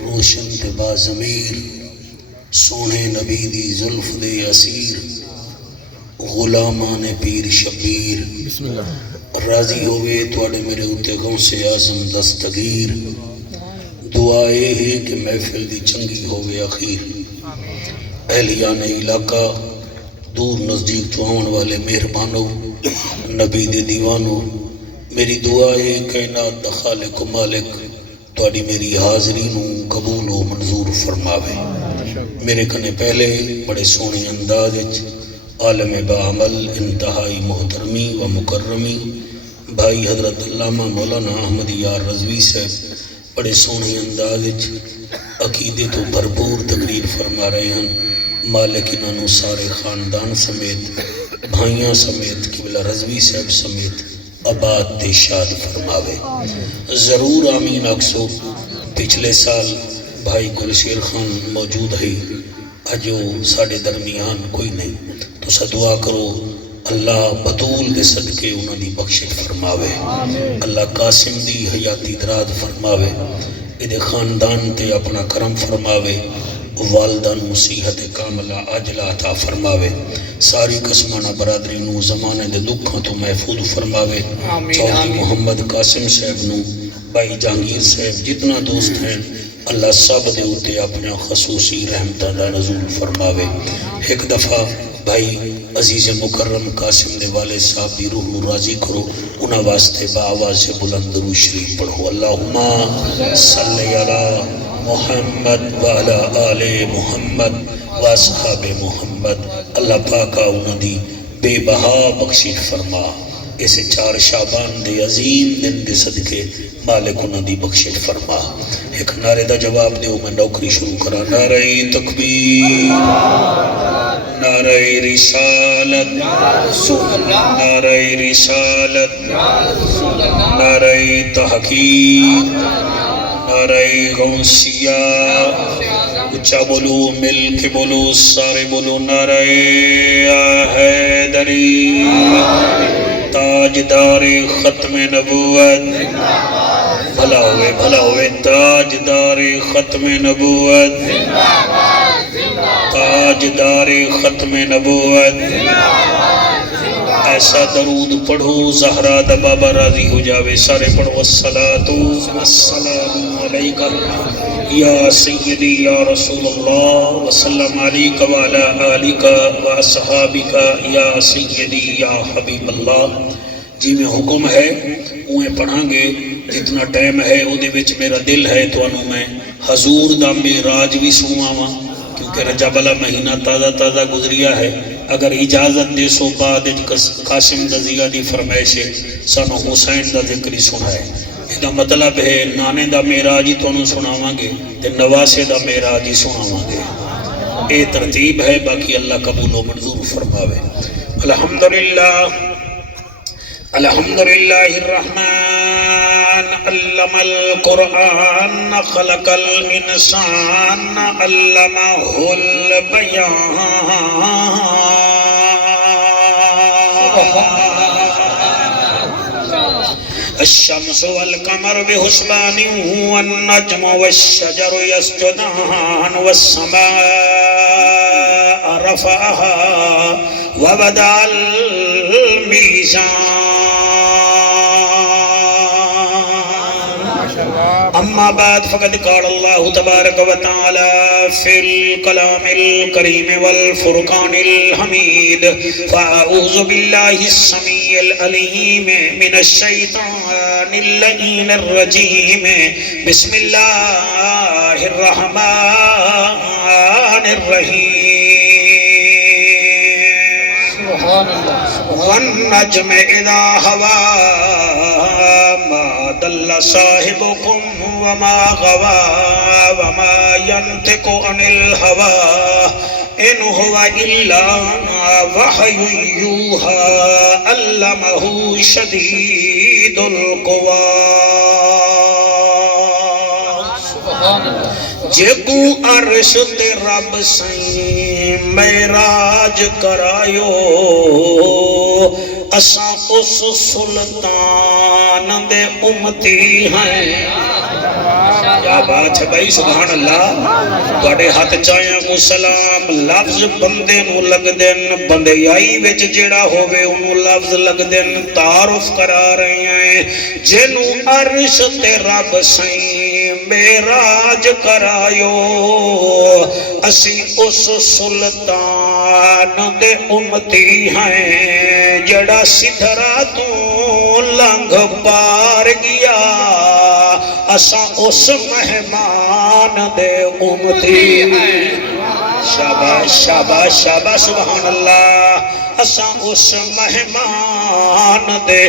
روشن تے با ضمیر سونے نبی دی زلف دے اسیر غلامان پیر شبیر راضی ہوئے توڑے میرے اتے غوث اعظم دستگیر دعائے ہے کہ محفل دی چنگی ہوئے اخیر اہلیان علاقہ دور نزدیک تو آن والے مہربانوں نبی دے دیوانوں میری دعائے کائنات دا خالق و مالک توڑی میری حاضری نو قبول و منظور فرماوے میرے کنے پہلے بڑے سونی انداز عالم بعمل انتہائی محترمی و مکرمی بھائی حضرت علامہ مولانا احمد یار رضوی صاحب بڑے سونی انداز عقیدے تو بھرپور تقریر فرما رہے ہیں مالک انہوں سارے خاندان سمیت بھائیاں سمیت قبلہ رضوی صاحب سمیت آباد تے شاد فرماوے ضرور آمین اکسو پچھلے سال بھائی گلشیر خان موجود ہے اجو ساڑے درمیان کوئی نہیں تو سا دعا کرو اللہ بطول دے صدقے انہوں دی بخشت فرماوے اللہ قاسم دی حیاتی دراد فرماوے ادھے خاندان تے اپنا کرم فرماوے والدان مسیحت کاملہ عاجلہ عطا فرماوے ساری قسمانہ برادری نو زمانے دے دکھاں تو محفوظ فرماوے چودھری محمد قاسم صاحب نو بھائی جہانگیر صاحب جتنا دوست ہیں اللہ سب دے ہوتے اپنا خصوصی رحمتہ دا نزول فرماوے ایک دفعہ بھائی عزیز مکرم قاسم دے والے صاحب دی روح نو راضی کرو انہا واسطے بآواز سے بلند درود شریف پڑھو اللہم صلی علی محمد وعلا آل محمد واصحاب محمد اللہ پاکا انہوں دی بے بہا بخشش فرما اسے 4 شعبان دے عظیم دن دے صدقے مالک انہوں دی بخشش فرما ایک نعرے دا جواب دیو میں نوکری شروع کرا نعرہ تکبیر نعرہ رسالت نعرہ رسالت نعرہ تحقیق نعرہ غوثیہ اچھا بولو مل کے بولو سارے بولو نعرہ حیدری تاجدار ختم نبوت بھلا ہوئے تاجدار ختم نبوت تاجدار ختم نبوت ایسا درود پڑھو زہرا دا بابا راضی ہو جاوے سارے پڑھو الصلاة والسلام علیکہ یا سیدی یا رسول اللہ وسلم علیکہ وعلا آلکہ واصحابکہ یا سیدی یا حبیب اللہ جی میں حکم ہے اوہیں پڑھاں گے جتنا ٹائم ہے او دے وچ میرا دل ہے تو انہوں میں حضور دا معراج بھی سنواواں کیونکہ رجب والا مہینہ تازہ تازہ گزریا ہے اگر اجازت دے سو بعد قاسم رضیہ دی فرمائش سانو حسین دا ذکری سنائے یہ مطلب ہے نانے دا معراج ہی تو انہوں سناواں گے تے نواسے دا معراج ہی سناواں گے اے ترتیب ہے باقی اللہ قبول و منظور فرماوے الحمدللہ الرحمن علم القرآن خلق الانسان علمہ البیان الشمس والقمر بحسبان والنجم والشجر يسجدان والسماء رفعها ووضع الميزان اما بعد فقد قال الله تبارك وتعالى في الكلام الكريم والفرقان الحميد فأعوذ بالله السميع العليم من الشيطان اللعين الرجيم بسم الله الرحمن الرحيم والنجم إذا هوى ما ضل صاحبكم وما غوى وما ينطق عن الهوى إن هو إلا وحي يوحى علمه شديد القوى جگو عرش تے رب سائیں معراج کرایو اساں اس سلطان دے امتی ہیں کیا بات ہے بھائی، سبحان اللہ. تواڈے ہاتھ چاہیاں کو سلام. لفظ بندے نو لگ دین، بندیائی وچ جیڑا ہووے اونوں لفظ لگ دین. تعارف کرا رہے ہیں جنو عرش تے رب سائیں معراج کرایو. اسی اس سلطان دے امتی ہیں جڑا سدھرا تو لنگھ پار گیا. اساں اس مہمان دے امتی ہیں. شاباش شاباش شاباش سبحان اللہ. اساں اس مہمان دے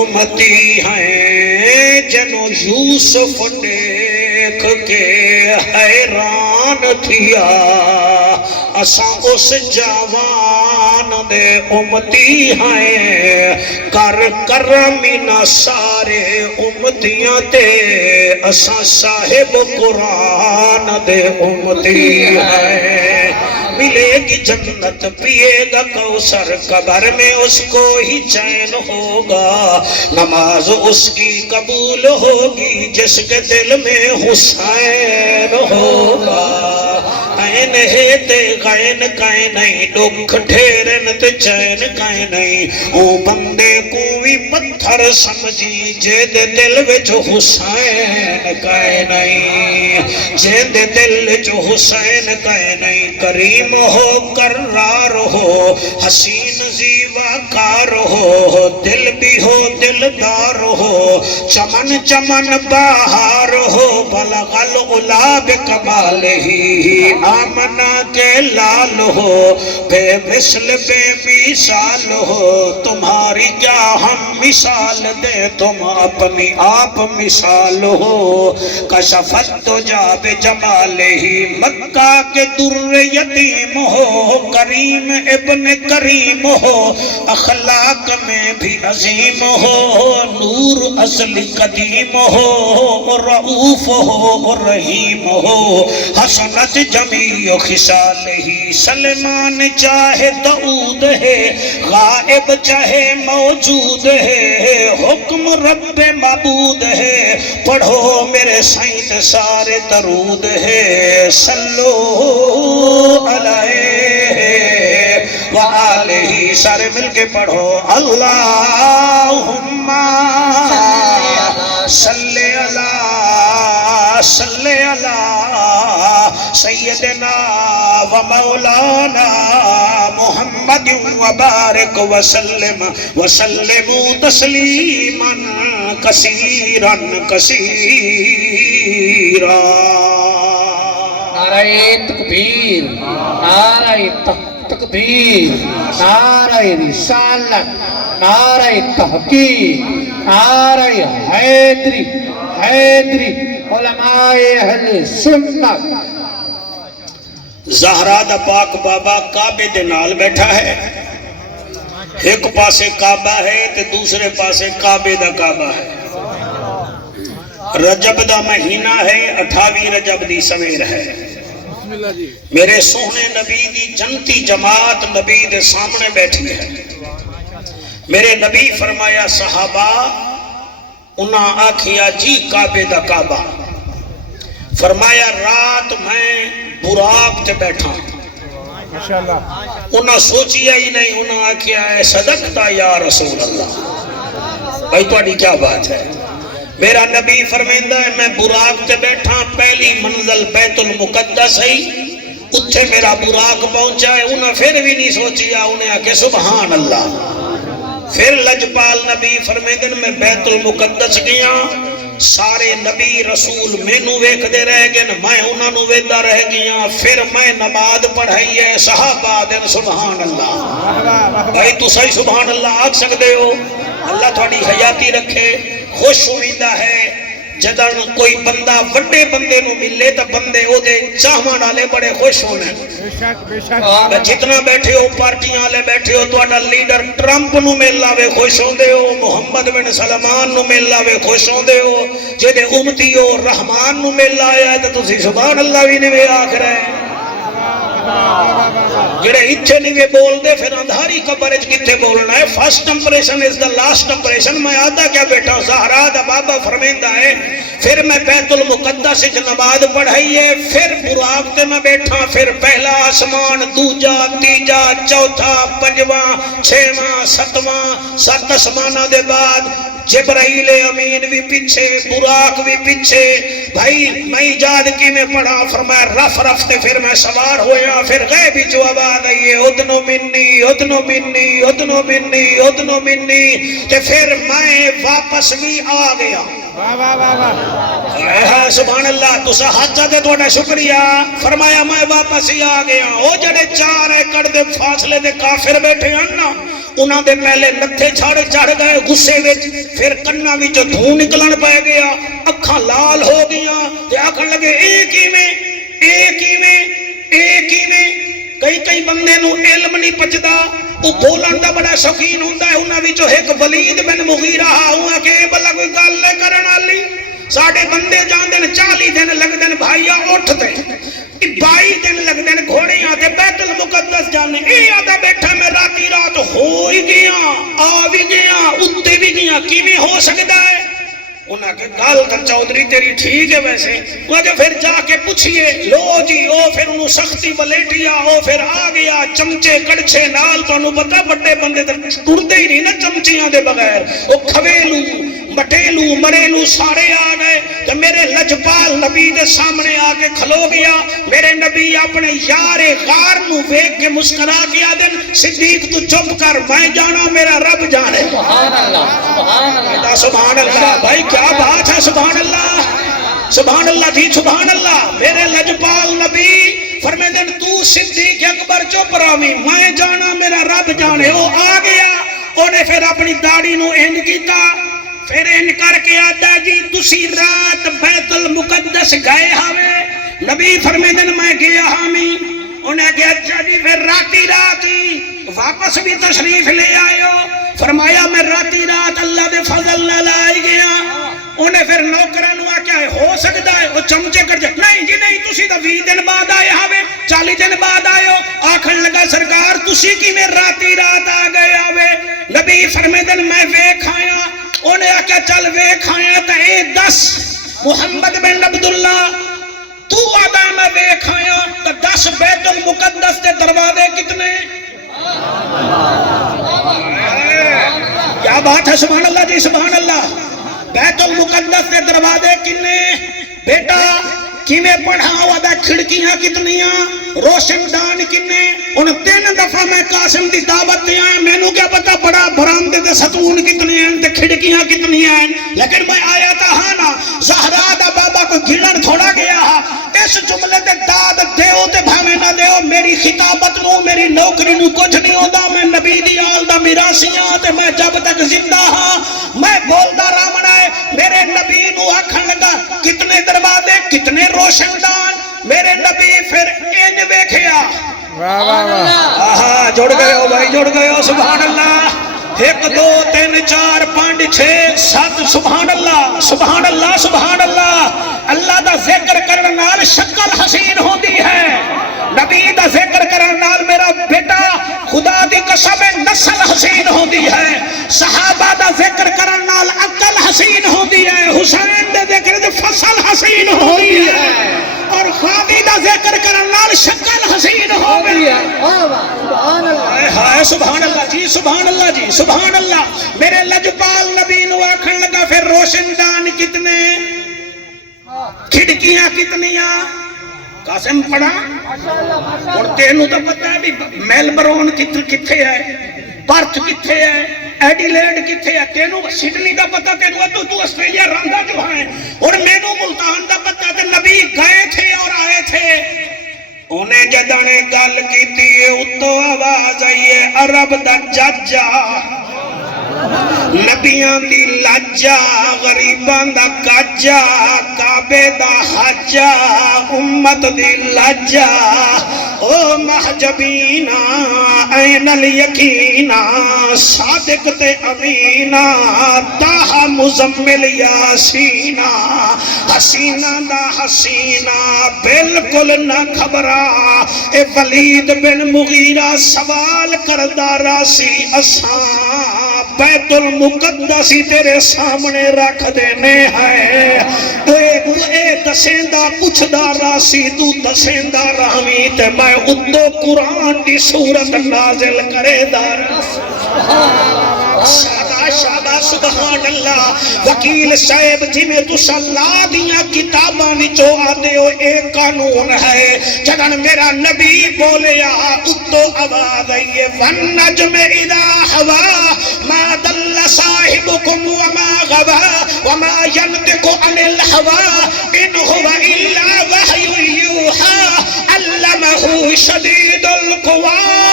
امتی ہیں جنو یوسف دیکھ کے حیران تھیا. اساں اس جوان دے امتی ہیں کر کرمینا سارے امتیاں تے. اساں صاحب قرآن دے امتی ہیں. ملے گی جنت پیے گا کوثر قبر میں اس کو ہی چین ہوگا. نماز اس کی قبول ہوگی جس کے دل میں حسین ہوگا. قین ہے تے غین کائیں نہیں، دکھ ڈھیرن تے چین کائیں نہیں. او بندے کو بھی پتھر سمجھی جے دے دل وچ حسین کائیں نہیں. جے دے دل وچ حسین کائیں نہیں. کریم ہو کرار ہو حسین زیوا کار ہو، دل بھی ہو دلدار ہو، چمن چمن بہار ہو. بلغ العلا بکمال ہی آمنا کے لال ہو، بے مثل بے مثال ہو. تمہاری کیا ہم مثال دے، تم اپنی آپ مثال ہو. کشفت تو جاب جمال ہی مکہ کے در یتیم ہو. کریم ابن کریم ہو، اخلاق میں بھی عظیم ہو. نور اصل قدیم ہو، رعوف ہو رحیم ہو. حسنت جمیع خصال ہی سلمان چاہے دعود ہے، غائب چاہے موجود ہے. حکم رب معبود ہے، پڑھو میرے سائنس سارے درود ہے. صلو علیہ وآلہ، سارے مل کے پڑھو. اللہم صلی اللہ صلی اللہ سیدنا و مولانا محمد وبارک وسلم وسلم تسلیما کثیرا کثیرا. نعرہ تکبیر، نعرہ تکبیر، نعرہ رسالت، نعرہ تحقیق، نعرہ حیدری، حیدری علماء اہل سنت. زہرا دا پاک بابا کعبے دے نال بیٹھا ہے. ایک پاسے کعبہ ہے تے دوسرے پاسے کعبے دا کعبہ ہے. رجب دا مہینہ ہے، 28 رجب دی سویر ہے. میرے سوہنے نبی دی جنتی جماعت نبی دے سامنے بیٹھی ہے. میرے نبی فرمایا صحابہ انہاں آکھیا جی کعبے دا کعبہ. فرمایا رات میں براق تے بیٹھا. انہاں سوچیا ہی نہیں، انہاں آکھیا ہے صدقتا یا رسول اللہ. بھائی تو کیا بات ہے. میرا نبی فرمیندہ ہے میں براق تے بیٹھا، پہلی منزل بیت المقدس ہے، اتھے میرا براق پہنچا ہے. انہاں پھر بھی نہیں سوچیا، انہیں آکے سبحان اللہ. پھر لجپال نبی فرمیندن میں بیت المقدس گیا، سارے نبی رسول میں نو ویکھ دے رہ گئے، میں انہاں نو ویدہ رہ گیا. پھر میں نماز پڑھائی ہے، صحابہ دن سبحان اللہ. بھائی تو صحیح سبحان اللہ آکھ سکتے ہو. اللہ تھوڑی حیاتی رکھے. خوش ہوئیندہ ہے جدن کوئی بندہ وڈے بندے نو ملے تا بندے او دے چاہمان آلے بڑے خوش ہونے. جتنا بیٹھے ہو پارٹیاں آلے بیٹھے ہو، تو اڈا لیڈر ٹرمپ نو مل لاوے خوش ہوندے ہو، محمد بن سلمان نو مل لاوے خوش ہوندے ہو. جدے امتی ہو رحمان نو مل لایا ہے تو تسی سبحان اللہ بھی نوے آکھ رہے ہیں. جڑے اتھے نہیں وے بول دے پھر اندھاری قبر وچ کتھے بولنا ہے. First impression is the last impression. میں آدھا کیا بیٹھا زہرا دا بابا فرمیندہ ہے پھر میں بیت المقدس وچ نماز پڑھائی ہے, پھر براق تے میں بیٹھا, پھر پہلا آسمان, دوجا, تیجا, چوتھا, پنجواں, چھواں, ستواں, 7 آسماناں دے بعد جبرائیل امین بھی پیچھے, براق بھی پیچھے. بھائی میں ایجاد کی میں پڑھا, فرمایا رف رف تے پھر میں سوار ہویا, پھر غیبی جو آواز آئی ہے ادنو منی ادنو منی ادنو منی ادنو منی, تے پھر میں واپس بھی آ گیا. سبحان اللہ. تسا حجہ دے توڑا شکریہ. فرمایا میں واپس ہی آ گیا. او جڑے 4 ایکڑ دے فاصلے دے کافر بیٹھے ہیں نا, انہاں دے پہلے نتھے چڑھ گئے غصے وچ, پھر کناں وچ دھوں نکلن پے گیا, اکھاں لال ہو گیاں تے آکھن لگے اے کیویں اے کیویں اے کیویں. کئی بندے نو علم نہیں پچدا, وہ بولن دا بڑا شوقین ہوندا ہے. انہاں وچوں ایک ولید بن مغیرہ ہوا کہ بلا کوئی گل نہیں کرن والی. ساڈے بندے جاندے نے 40 دن لگدے نے بھائیا اٹھدے, 22 دن لگدے نے گھوڑیاں تے بیت المقدس جانے. اے آدھا بیٹھا میں رات ہو ہی گیا, آ بھی گیا, اتے بھی گیا, کیویں ہو سکدا ہے؟ انہاں کے گل تا چودھری تیری ٹھیک ہے ویسے, وہ جو پھر جا کے پوچھئے لو جی, او پھر انہوں سختی بلیٹیا, او پھر آ گیا چمچے کڑچے نال. تو انہوں پتا بڑے بندے تے ٹردے ہی نہیں نا چمچیاں دے بغیر. او کھویلو مٹیلو مریلو سارے آ گئے. تو میرے لجپال نبی دے سامنے آ کے کھلو گیا. میرے نبی اپنے یار غار نو ویکھ کے مسکرا کے آدن, صدیق تو چپ کر, میں جانا میرا رب جانے. سبحان اللہ سبحان اللہ. بھائی کیا بات ہے, سبحان اللہ سبحان اللہ جی سبحان اللہ. میرے لجپال نبی فرمیدن تو صدیق اکبر چپ راوی, میں جانا میرا رب جانے. وہ آ گیا, انہیں پھر اپنی داڑھی نو اینڈ کیتا, پھر ان کر کے آتا جی تسی رات بیت المقدس گئے ہوئے. نبی فرمیدن میں گیا ہامی. انہیں کہا اچھا جی پھر راتی واپس بھی تشریف لے آئے ہو. فرمایا میں راتی رات اللہ دے فضل نہ لائی گیا. انہیں پھر نوکرانو آکیا ہے ہو سکتا ہے وہ چمچے کر جائے, نہیں جی نہیں تسی تو 20 دن بعد آئے ہوئے, 40 دن بعد آئے ہو. آکھن لگا سرکار تسی کی میں راتی رات آ گئے ہوئے. نبی فرمیدن میں ویکھ آیا. انہیں آکیا چل ویکھ آیا تا اے 10 محمد بن عبداللہ تو آدھا میں ویکھ آیا تا 10 بیت المقدس کے دروازے کتنے؟ کیا بات ہے سبحان اللہ جی سبحان اللہ. بیت المقدس کے دروازے کتنے بیٹا کیویں پڑھا ہوا دا, کھڑکیاں کتنیاں, روشن دان کنے. ان 3 دفعہ میں قاسم دی دعوت دیا, میں نو کیا پتا بڑا برامدے دے ستون کتنے ہیں تے کھڑکیاں کتنی ہیں, لیکن میں آیا تھا ہاں نا زہرا دا بابا کو گھڑن تھوڑا گیا ہاں. اس جملے دے داد دیو تے بھاوے نہ دیو, میری خطابت نو میری نوکری نو کچھ نہیں ہوندا. میں نبی دی آل دا میراثیاں تے میں جب تک زندہ ہاں میں بولدا رہنا ہے. میرے نبی نو آکھن لگا کتنے دروازے کتنے روشن دان. میرے نبی پھر ان ویکھیا, آہا جڑ گئے ہو بھائی جڑ گئے ہو سبحان اللہ. 1 2 3 4 5 6 7 سبحان اللہ سبحان اللہ سبحان اللہ. اللہ دا ذکر کرنے نال شکل حسین ہوندی ہے, نبی دا ذکر کرنے نال میرا بیٹا خدا دی قسم نسل حسین ہوندی ہے. صحابہ دا ذکر کرنے نال عقل حسین ہوندی ہے. حسین دے ذکر دے فصل حسین ہوندی ہے, اور خادی دا ذکر کرنے نال شکل حسین ہوندی ہے. سبحان اللہ ہائے سبحان اللہ جی سبحان اللہ جی سبحان اللہ. میرے لجپال نبی نو آکھن لگا پھر روشن دان کتنے, کھڑکیاں کتنیاں. قاسم پڑھا اور تینوں تو پتہ ہے بھی میلبرون کتھے ہے, پرتھ کتھے ہے, ایڈیلیڈ کتھے ہے. تینوں سڈنی دا پتہ, تینوں تو آسٹریلیا رہندا جو ہے, اور مینوں ملتان دا پتہ. تے نبی گئے تھے اور آئے تھے. انہیں جدانے گل کیتی ہے اتو آواز آئیے عرب دا ججا, نبیاں دی لاجا, غریباں دا کاجا, کعبے دا حجا, امت دی لاجا. او محجبینا این الیقینا صادق تے امینا تاہا مزمل یاسینا حسینہ دا حسینہ بالکل نہ گھبرا اے ولید بن مغیرہ سوال کردہ راسی اساں بیت المقدس تیرے سامنے رکھ دینے ہیں اے دسیندہ پچھدہ راسی تو دسیندہ رامی تے میں ادو قرآن دی صورت نازل کرے دار شابہ سبحان اللہ وکیل صاحب جی میں تو صلاح دیا کتاباں وچوں آدے ہو ایک قانون ہے جدن میرا نبی بولیا اتو آواز آئیے وَالنَّجْمِ إِذَا هَوَى مَا ضَلَّ صَاحِبُكُمْ وَمَا غَوَى وَمَا يَنْطِقُ عَنِ الْهَوَى إِنْ هُوَ إِلَّا وَحْيٌ يُوحَى عَلَّمَهُ شَدِيدُ الْقُوَىٰ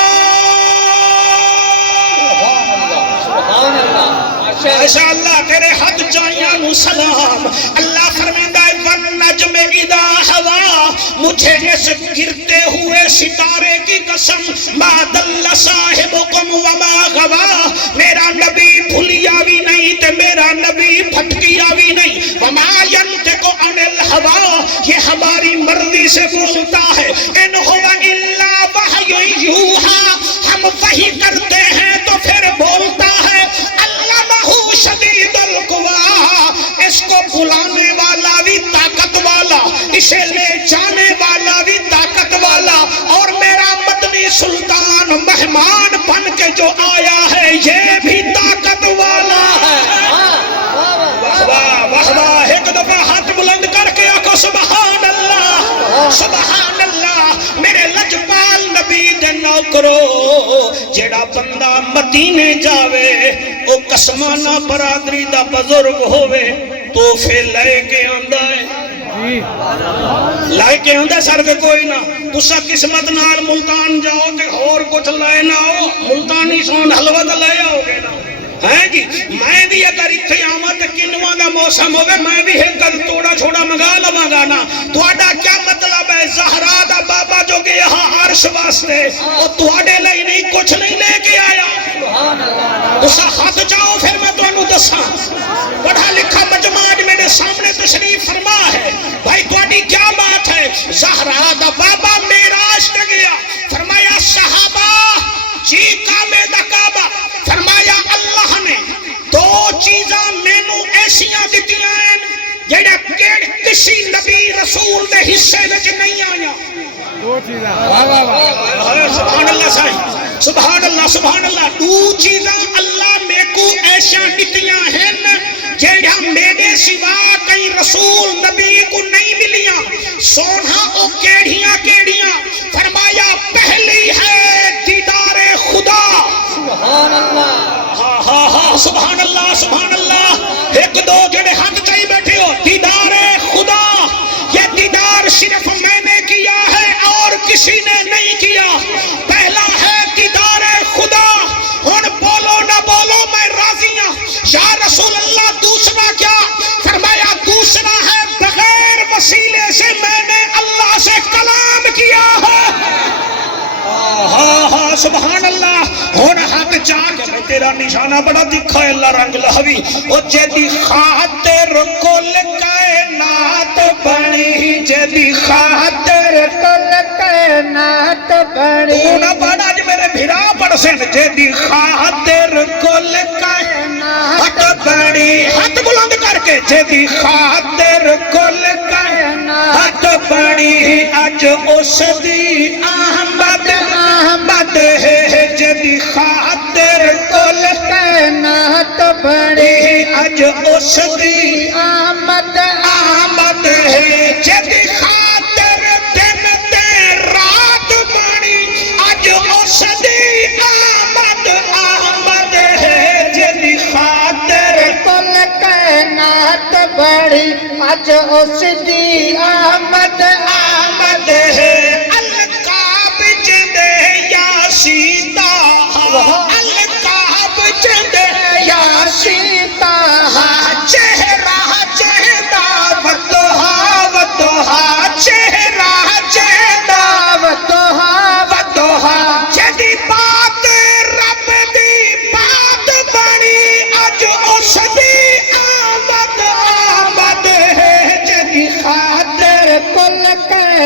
ماشاءاللہ تیرے حد جائیاں نو سلام اللہ فرمیندہ ہے وَالنَّجْمِ إِذَا هَوَى مجھے اس گرتے ہوئے ستارے کی قسم مَا ضَلَّ صَاحِبُكُمْ وَمَا غَوَى میرا نبی بھولیا بھی نہیں تے میرا نبی پھٹکیا بھی نہیں وَمَا يَنْطِقُ عَنِ الْهَوَى یہ ہماری مرضی سے بولتا ہے إِنْ هُوَ إِلَّا وَحْيٌ يُوحَى ہم وحی کرتے ہیں تو پھر بولتا ہے شدید القویٰ اس کو بلانے والا بھی طاقت والا اسے لے جانے والا بھی طاقت والا اور میرا مدنی سلطان مہمان بن کے جو آیا ہے یہ بھی طاقت والا ہے واہ واہ واہ ایک دفعہ ہاتھ بلند کر کے آکو سبحان اللہ سبحان اللہ میرے لجپال نبی دے نوکرو جیڑا بندہ مدینے جاوے او قسمانہ برادری دا بزرگ ہوئے تو پھر لائے کے آندہ ہے لائے کے آندہ ہے سر کے کوئی نہ تسا قسمت نال ملتان جاؤ تے اور کچھ لائے نہ ہو ملتانی سون حلوت لائے آؤ گے نا ہیں جی میں بھی اگر اتھے آمد کنوان دا موسم ہوئے میں بھی ایک گل توڑا چھوڑا منگا لوا گانا تو آڈا کیا مطلب ہے زہرا دا بابا جو کہ یہاں عرش واسطے وہ تو آڈے لئی نہیں کچھ نہیں لے کے آیا اسا ہاتھ جاؤ پھر میں تو انہوں دساں پڑھا لکھا مجموعہ میرے سامنے تشریف فرما ہے بھائی تو آڈی کیا بات ہے زہرا دا بابا معراج تے گیا فرمایا صحابہ جی کعبے دا کعبہ فرمایا اللہ نے دو چیزاں مینوں ایسیاں دتیاں ہیں جیڑا کسی نبی رسول دے حصے وچ نہیں آیا دو چیزاں سبحان اللہ صاحب سبحان اللہ دو چیزاں اللہ میں کو ایسا دتیاں ہیں جیڑا میرے سوا کئی رسول نبی کو نہیں ملیاں سونا او کیڑیاں کیڑیاں فرمایا پہلی ہے دیدار خدا سبحان اللہ سبحان اللہ ایک دو جڑے ہاتھ چاہی بیٹھے ہو دیدار خدا یہ دیدار صرف میں نے کیا ہے اور کسی نے نہیں کیا پہلا ہے دیدار خدا اور بولو نہ بولو میں راضی ہوں یا رسول اللہ دوسرا کیا فرمایا دوسرا ہے بغیر وسیلے سے میں نے اللہ سے کلام کیا ہے ہاں سبحان اللہ ہونا حق چاک تیرا نشانہ بڑا دکھا ہے اللہ رنگ لہوی او جیدی خاطر کل کائنات بنی جیدی خاطر کل کائنات بنی اونا بڑا جو میرے بھیرا پڑھ سے جیدی خاطر کل کائنات بنی ہاتھ بلند کر کے جیدی خاطر کل کائنات بنی اج اس دی احمد ہے جدی خاطر کل کائنات بڑی اج اس دی آمد ہے جدی خاطر دن تے رات بڑی اج اس دی آمد ہے جدی خاطر کل کائنات بڑی اج اس دی آمد ہے سیتا القاب چند یا سیتا چہرہ چہدہ ودوہا چہرہ چہدہ ودوہا جدی بات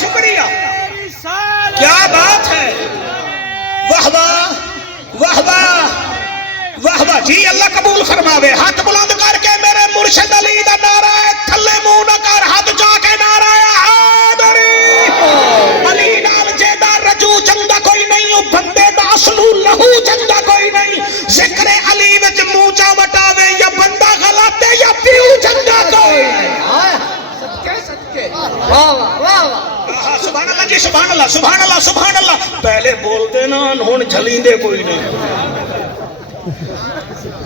شکریہ، کیا بات ہے، واہ واہ واہ واہ واہ واہ جی، اللہ قبول فرماوے۔ ہاتھ بلند کر کے میرے مرشد علی دا نعرہ ہے، تھلے منہ نہ کر، ہاتھ جا کے نعرہ ہے حیدری۔ علی نال جیدہ رجو چنگا کوئی نہیں، بندے دا اصلو لہو چنگا کوئی نہیں۔ ذکر علی وچ منہ چا وٹاوے، یا بندہ غلط ہے یا پیو چنگا کوئی نہیں۔ سبحان اللہ جی، سبحان اللہ سبحان اللہ سبحان اللہ۔ پہلے بولتے نا، ہن جھلیں دے کوئی نہیں،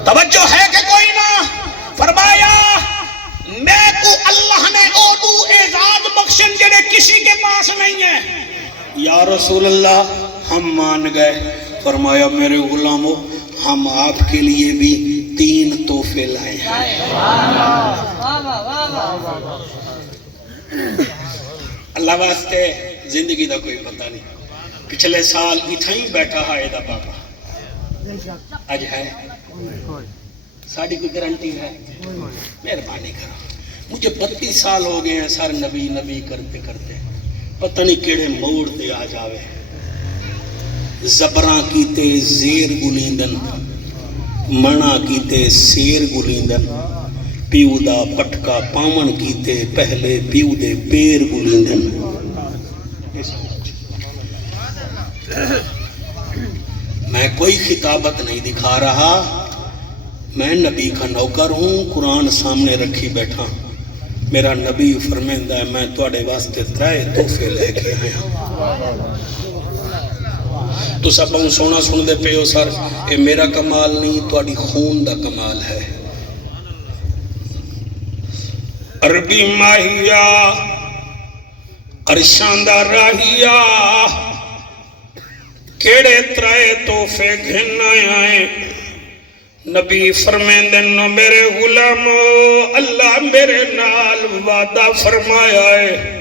توجہ ہے کہ کوئی نہ۔ فرمایا میں کو اللہ نے اودو اعزاز بخشن جڑے کسی کے پاس نہیں ہے۔ یا رسول اللہ ہم مان گئے۔ فرمایا میرے غلاموں، ہم آپ کے لیے بھی 3 تحفے لائے ہیں۔ اللہ واسطے زندگی دا کوئی پتہ نہیں۔ پچھلے سال اتھا ہی بیٹھا ہے دا بابا، آج ہے ساڑھی کوئی گارنٹی ہے؟ مہربانی کرو، مجھے 32 سال ہو گئے ہیں سر نبی نبی کرتے کرتے، پتہ نہیں کیڑے موڑ تے آ جاوے۔ زبراں کیتے زیر گلیندن، منا کیتے سیر گلیندن، پیو دا پٹکا پامن کیتے پہلے پیو دے پیر گلیندن۔ میں کوئی خطابت نہیں دکھا رہا، میں نبی کا نوکر ہوں، قرآن سامنے رکھی بیٹھا۔ میرا نبی فرمائندہ ہے میں تواڈے واسطے 3 تحفے لے کے آیا۔ تو سب ہوں سونا سن دے پے ہو سر، اے میرا کمال نہیں، تواڈی خون دا کمال ہے۔ عربی ماہیا عرشان دا راہیا، کیڑے 3 تحفے گھن آئے۔ نبی فرمیندن نو میرے غلامو، اللہ میرے نال وعدہ فرمایا ہے،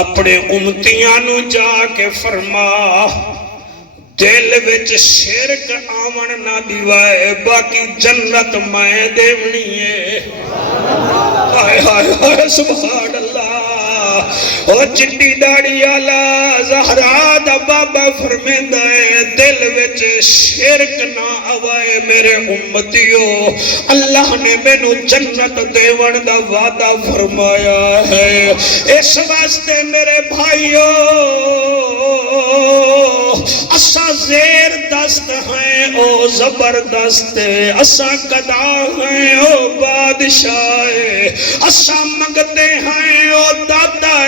اپنے امتیاں نو جا کے فرما دل وچ شرک آمن نہ دیوائے، باقی جنت میں دیونی ہے۔ ہائے ہائے ہائے سبحان اللہ۔ او چٹی داڑی آلا زہرا دا بابا فرمیندہ ہے دل وچ شرک نہ آوائے میرے امتیو، اللہ نے مینوں جنت دیون دا وعدہ فرمایا ہے۔ اس واسطے میرے بھائیو، اسا زیر دست ہیں او زبردست، اسا گدا ہیں او بادشاہ، اسا منگتے ہیں او دادا،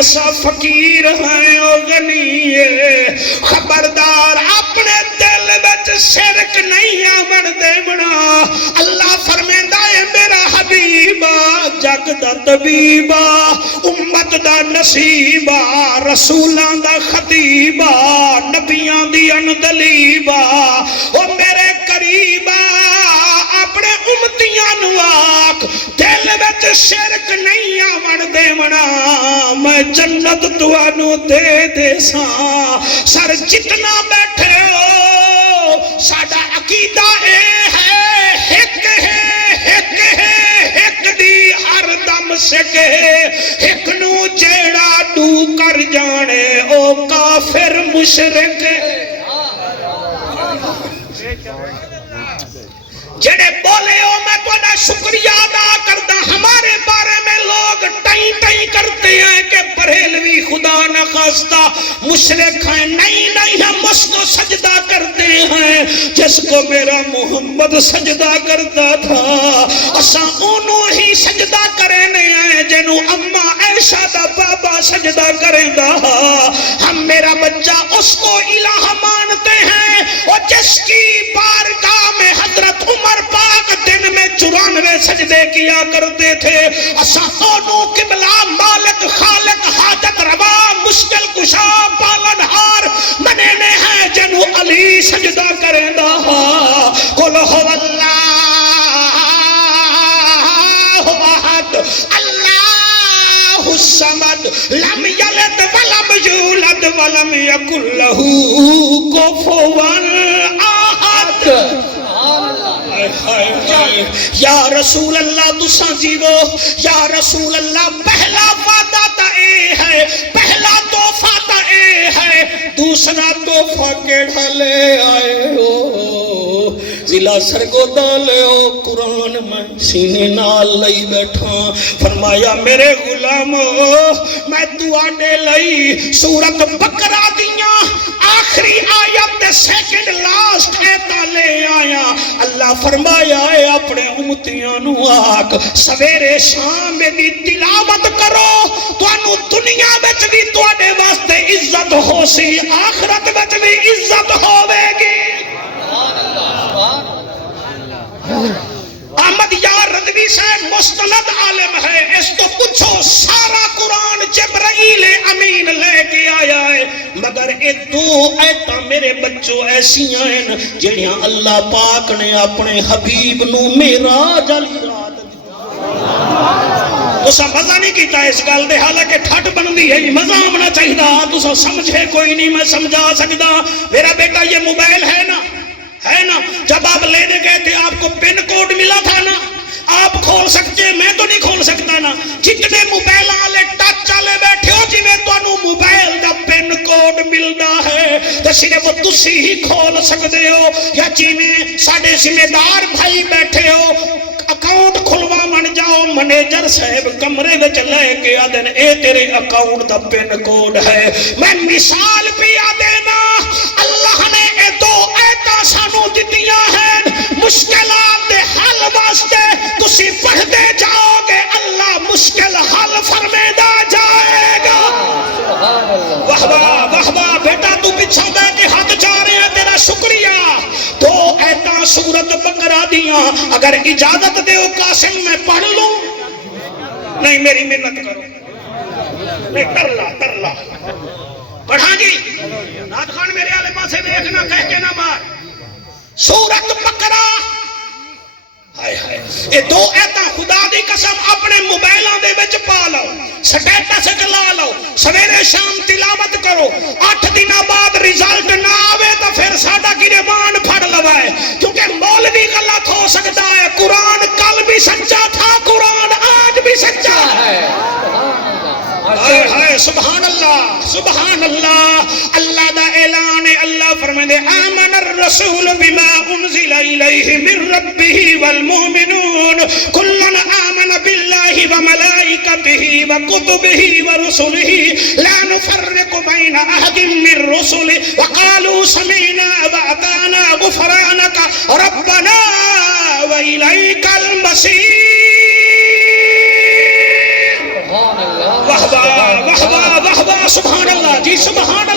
اسا فقیر ہیں او غنی ہے۔ خبردار اپنے دل وچ شرک نہیں آمن دیونا۔ اللہ فرمیندہ ہے میرا حبیبا، جگ دا طبیبا، امت دا نصیبا، رسولاں دا خطیبا، نبیاں دی اندلیبا، او میرے قریبا اپنے امتیاں نو آکھ دل وچ شرک نہیں آمن دیونا، میں جنت توانو دے دے ساں۔ سر جتنا بیٹھے ہو ساڈا عقیدہ اے ہے، ہک ہے ہک ہے ہک دی ہر دم سک ہے، ہک نو جیڑا ڈو کر جانے او کافر مشرک ہے۔ جڑے بولے ہو میں تمہارا شکریہ ادا کرتا۔ ہمارے بارے میں لوگ ٹائیں ٹائیں کرتے ہیں کہ بریلوی خدا نہ خواستہ مشرک ہیں، نہیں ہم اس کو سجدہ کرتے ہیں جس کو میرا محمد سجدہ کرتا تھا۔ اساں انہوں ہی سجدہ کرنے ہیں جنہوں اما عائشہ دا بابا سجدہ کریں دا۔ ہم میرا بچہ اس کو الہ مانتے ہیں، اور جس کی بارگاہ میں حضرت عمر پاک دن میں 94 سجدے کیا کرتے تھے۔ اساں قبلہ مالک خالق حاجت روا مشکل کشا پالن ہار منینے ہیں جنو علی سجدہ کریں دا۔ قل هو اللہ احد اللہ الصمد لم یلد ولم یولد ولم یکن له کفوا احد۔ یا رسول اللہ تساں جیو یا رسول اللہ پہلا وعدہ تا اے ہے پہلا تحفہ تا اے ہے دوسرا تحفہ کیڑا لے آئے ہو ضلع سرگودا لے ہو قرآن میں سینے نال لئی بیٹھا فرمایا میرے غلامو میں دعا دے لئی سورت بقرہ دیاں آخری آیت دے سیکنڈ لاسٹ ایتا لے آیا اللہ فرمایا اے اپنے امتیاں نو آگ سویرے شام دی تلاوت کرو تو انو دنیا بچ بھی تو اڈے واسطے عزت ہو سی آخرت بچ بھی عزت ہوئے گی احمد یار رضوی صاحب مستند عالم ہے اس تو پوچھو سارا قرآن جبرائیل امین لے کے آیا ہے مگر اے دو ایتا میرے بچوں ایسی ہیں جنیاں اللہ پاک نے اپنے حبیب نو معراج علی رات تو سا مزہ نہیں کیتا اس گل دے حالانکہ ٹھٹ بندی ہے مزہ آمنا چاہیے تو سا سمجھے کوئی نہیں میں سمجھا سکتا میرا بیٹا یہ موبائل ہے نا جب آپ لینے گئے تھے آپ کو پن کوڈ ملا تھا نا آپ کھول سکتے ہیں میں تو نہیں کھول سکتا نا جتنے موبائل آلے ٹچ آلے بیٹھے ہو جی میں تو انو موبائل دا پن کوڈ ملنا ہے تو صرف تسی ہی کھول سکتے ہو یا جی میں ساڑے ذمہ دار بھائی بیٹھے ہو اکاؤنٹ کھلوا من جاؤ منیجر صاحب کمرے میں چلے کے آدھن اے تیرے اکاؤنٹ دا پن کوڈ ہے میں مثال پہ آدھینا اللہ نے اے دو ایتا سانو دتیاں ہیں مشکلات دے حل واسطے تسی پڑھ دے جاؤ گے اللہ مشکل حل فرمیدہ جائے گا واہ واہ واہ بیٹا تو پچھا بے کے ہاتھ جا رہے ہیں تیرا شکریہ دو ایتا سورت بقرہ دیاں اگر اجازت دے ہو قاسم میں پڑھ لوں نہیں میری محنت کرو نہیں ترلا پڑھا جی ناد خان میرے آلے پاسے دیکھنا کہہ کے نہ مار سورت بقرہ اے دو ایتا خدا دی قسم اپنے موبائلوں دے وچ پا لو سٹیٹس چلا لو سویرے شام تلاوت کرو 8 دن بعد رزلٹ نہ آوے تو پھر ساڈا گریبان پھڑ لوائے کیونکہ مولوی غلط ہو سکتا ہے قرآن کل بھی سچا تھا قرآن آج بھی سچا ہے سبحان اللہ اللہ دا اعلان ہے اللہ فرمائے آمن الرسول بما انزل الیہ من ربہ والمؤمنون کلن آمن باللہ وملائکتہ وکتبہ ورسلہ لا نفرق بین احد من رسلہ وقالوا سمعنا واطعنا غفرانک ربنا والیک المصیر سبحان اللہ جی سبحان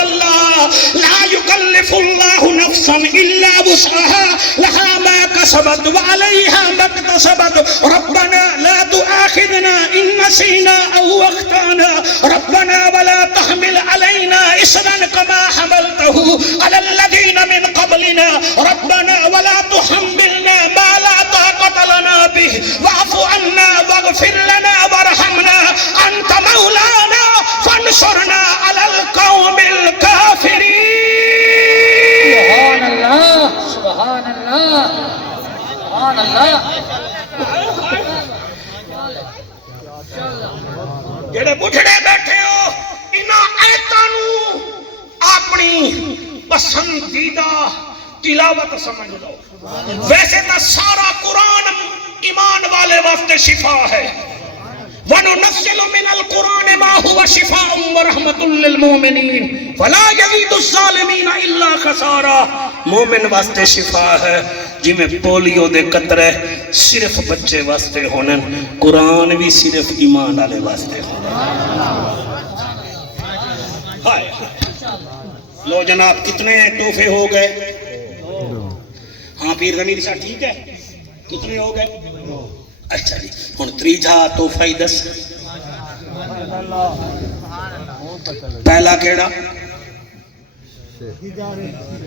اللہ لا يكلف الله نفسا الا وسعها لها ما كسبت وعليها ما اكتسبت ربنا لا تؤاخذنا ان نسينا او اخطانا ربنا ولا تحمل علينا اصرا كما حملته على الذين من قبلنا ربنا ولا تحملنا ما لا طاقة لنا به واعف عنا واغفر لنا وارحمنا انت مولانا فانصرنا على القوم الكافرين سبحان اللہ جڑے بڑھڑے بیٹھے ہو انہاں ایتاں نو اپنی پسندیدہ تلاوت سمجھ لو ویسے تو سارا قرآن ایمان والے واسطے شفا ہے وَنُنَزِّلُ مِنَ الْقُرْآنِ مَا هُوَ شِفَاءٌ وَرَحْمَةٌ لِّلْمُؤْمِنِينَ وَلَا يَزِيدُ الظَّالِمِينَ إِلَّا خَسَارًا مومن واسطے شفا ہے جی میں پولیو دے قطرے صرف بچے واسطے ہونے قرآن بھی صرف ایمان والے واسطے ہونے لو جناب کتنے تحفے ہو گئے ہاں پیر غنی صاحب ٹھیک ہے کتنے ہو گئے اچھا جی ہن تریجا تحفہ ہی دس پہلا کیڑا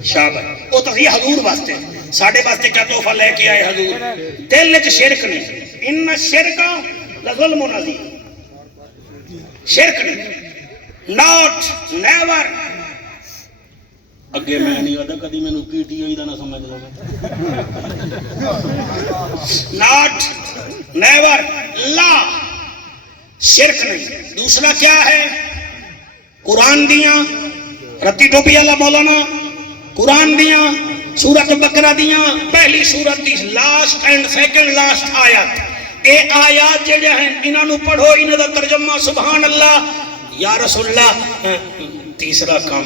شاباش او تو یہ حضور واسطے ساڈے واسطے کیا تحفہ لے کے آئے حضور دل وچ شرک نہیں ان الشرک لظلم عظیم شرک نہیں ناٹ نیور اگے میں نہیں آتا کدی مینوں پی ٹی آئی دا نہ سمجھ لو ناٹ نیور لا شرک نہیں. دوسرا کیا ہے؟ قرآن دیاں رتی ٹوپی والا مولانا قرآن دیاں سورت بقرہ دیاں پہلی سورت the last and second last آیت اے آیات جڑے ہیں انہاں نو پڑھو انہاں دا ترجمہ سبحان اللہ یا رسول اللہ. تیسرا کام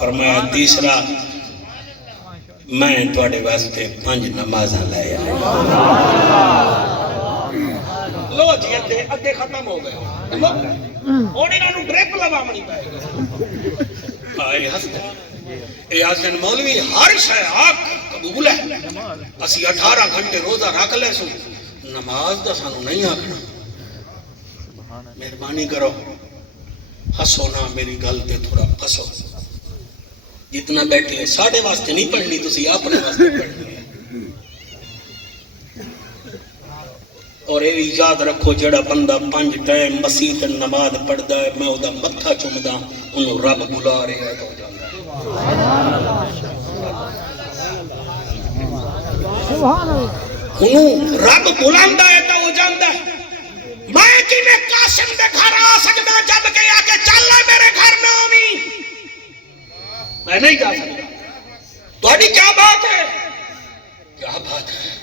فرمایا تیسرا میں تواڈے واسطے 5 نمازاں لے آیا. لو جی ادھے ختم ہو گئے ہن انہاں نو ڈرپ لواونی پے گی. آئے ہستے اے آسن مولوی ہر شے آکھ قبول ہے. اسی 18 گھنٹے روزہ رکھ لے سو نماز دا سانو نہیں آکھنا. مہربانی کرو ہسو نا میری گل تے تھوڑا پھسو. جتنا بیٹھے ساڈے واسطے نہیں پڑھنی تسی اپنے واسطے پڑھنی ہے. اور یہ یاد رکھو جڑا بندہ 5 ٹائم مسیح نماز پڑھدا ہے میں اودا متھا چومدا انہوں رب بلا رہا ہے تو جاندا ہے. انہوں رب بلاندا ہے تو وہ جاندا ہے. میں کیویں قاسم دے گھر آ سکدا جب کہ آ کے چل میرے گھر نہ آویں؟ میں نہیں جا سکتا. تہاڈی کیا بات ہے؟ کیا بات ہے؟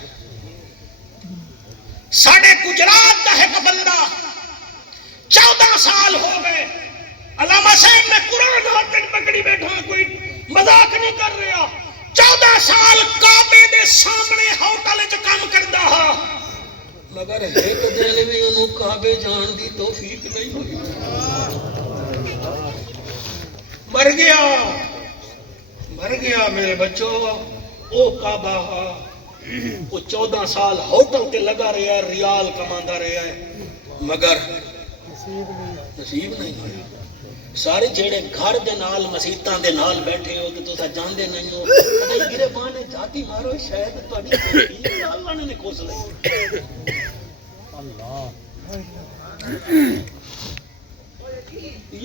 ساڑھے گجرات دا ایک بندہ 14 سال ہو گئے علامہ صاحب میں قرآن ہاتھ پکڑی بیٹھا کوئی مذاق نہیں کر رہا. 14 سال کعبے دے سامنے ہوٹل وچ کام کردا ہا مگر ایک دن بھی انہوں کعبے جان دی توفیق نہیں ہوئی. مر گیا میرے بچوں. او کعبہ ہا وہ 14 سال ہوٹل تے لگا رہا ہے ریال کماندا رہا ہے مگر نصیب نہیں ہوئی. سارے جڑے گھر دے نال مسیتاں دے نال بیٹھے ہو تے تساں جاندے نہیں ہو کدی گرے بانے جاتی مارو شاید تہاڈی اللہ نے کوس لئی. اللہ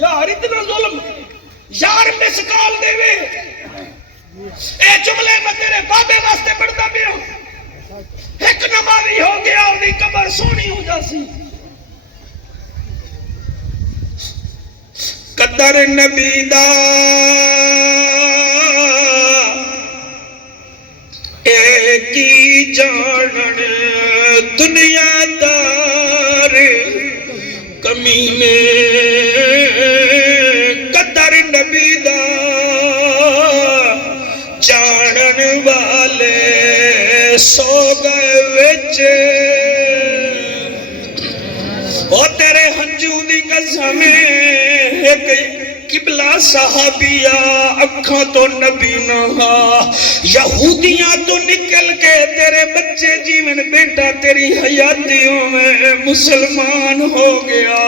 یار اتنا ظلم یار مسکال دے وے اے جملے میں تیرے بابے واسطے پڑھتا پیا ایک نمازی ہو گیا انہی قبر سونی ہو جاسی. قدر نبی دا ایک ہی جانن دنیا دار کمینے. قدر نبی دا جانن والے سو گئے وچ او تیرے ہنجو دی قسم ایک قبلہ صحابیہ اکھاں تو نبی نہا یہودیاں تو نکل کے تیرے بچے جیون بیٹا تیری حیاتیوں میں مسلمان ہو گیا.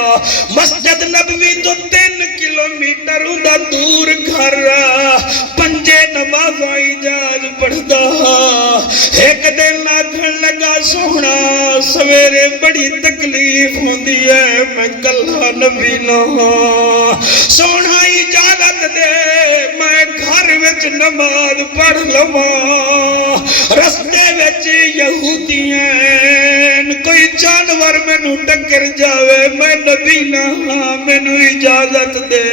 مسجد نبوی تو 3 کلومیٹر دا دور گھر پنجے نمازاں اجاز پڑھدا. ایک دن آکھن لگا سونا سویرے بڑی تکلیف ہوندی ہے میں کلہ نبی نہا سونا اجازت دے میں گھر وچ نماز پڑھ لواں. رستے وچ یہودیاں کوئی جانور مینوں ٹکر جاوے میں نبی نہ مینوں اجازت دے.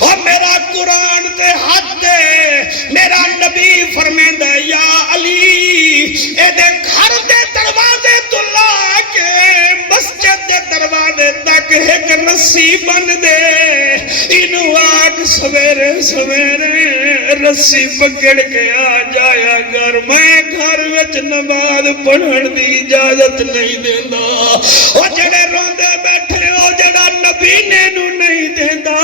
اور میرا قرآن تے ہاتھ دے میرا نبی فرمیندا یا علی اے دے گھر دے دروازے تو لا کے مسجد دے دروازے تک ایک رسی بن دے. انہوں آگ سویرے سویرے رسی پکڑ کے آ جایا گر میں گھر وچ نماز پڑھن دی اجازت نہیں دیندا. او جڑے روندے بیٹھے او جڑا نبی نے نو نہیں دیندا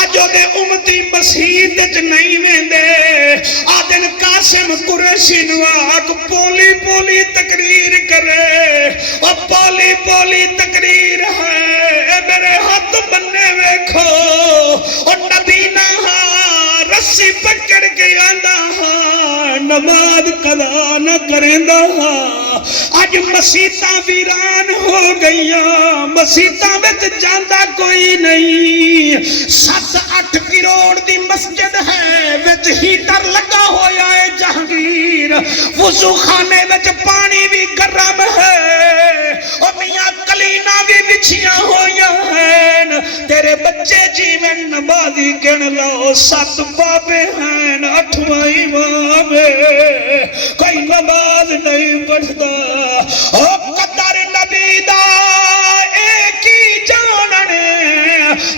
اج او دے امتی مسجد وچ نہیں ویندے. آدن قاسم قریشی نو آگ پولی پولی تقریر کرے او پولی پولی تقریر ہے اے میرے ہاتھ بننے ویکھو اور نبی نہ رسی پکڑ کے آندا نماز قضا نہ کریندا. اج مسیتاں ویران ہو گئیاں مسیتاں وچ جاندا کوئی نہیں. 7-8 80 روڈ دی مسجد ہے وچ ہیٹر لگا ہویا ہے جہانگیر وضو خانے وچ پانی بھی گرم ہے او میاں کلینا بھی بچھیاں ہویا ہیں تیرے بچے جیون نمازی گن لو 7 بابے ہیں 8واں امام کوئی نماز نہیں پڑھتا او قدر نبی دا ایک ہی جاننے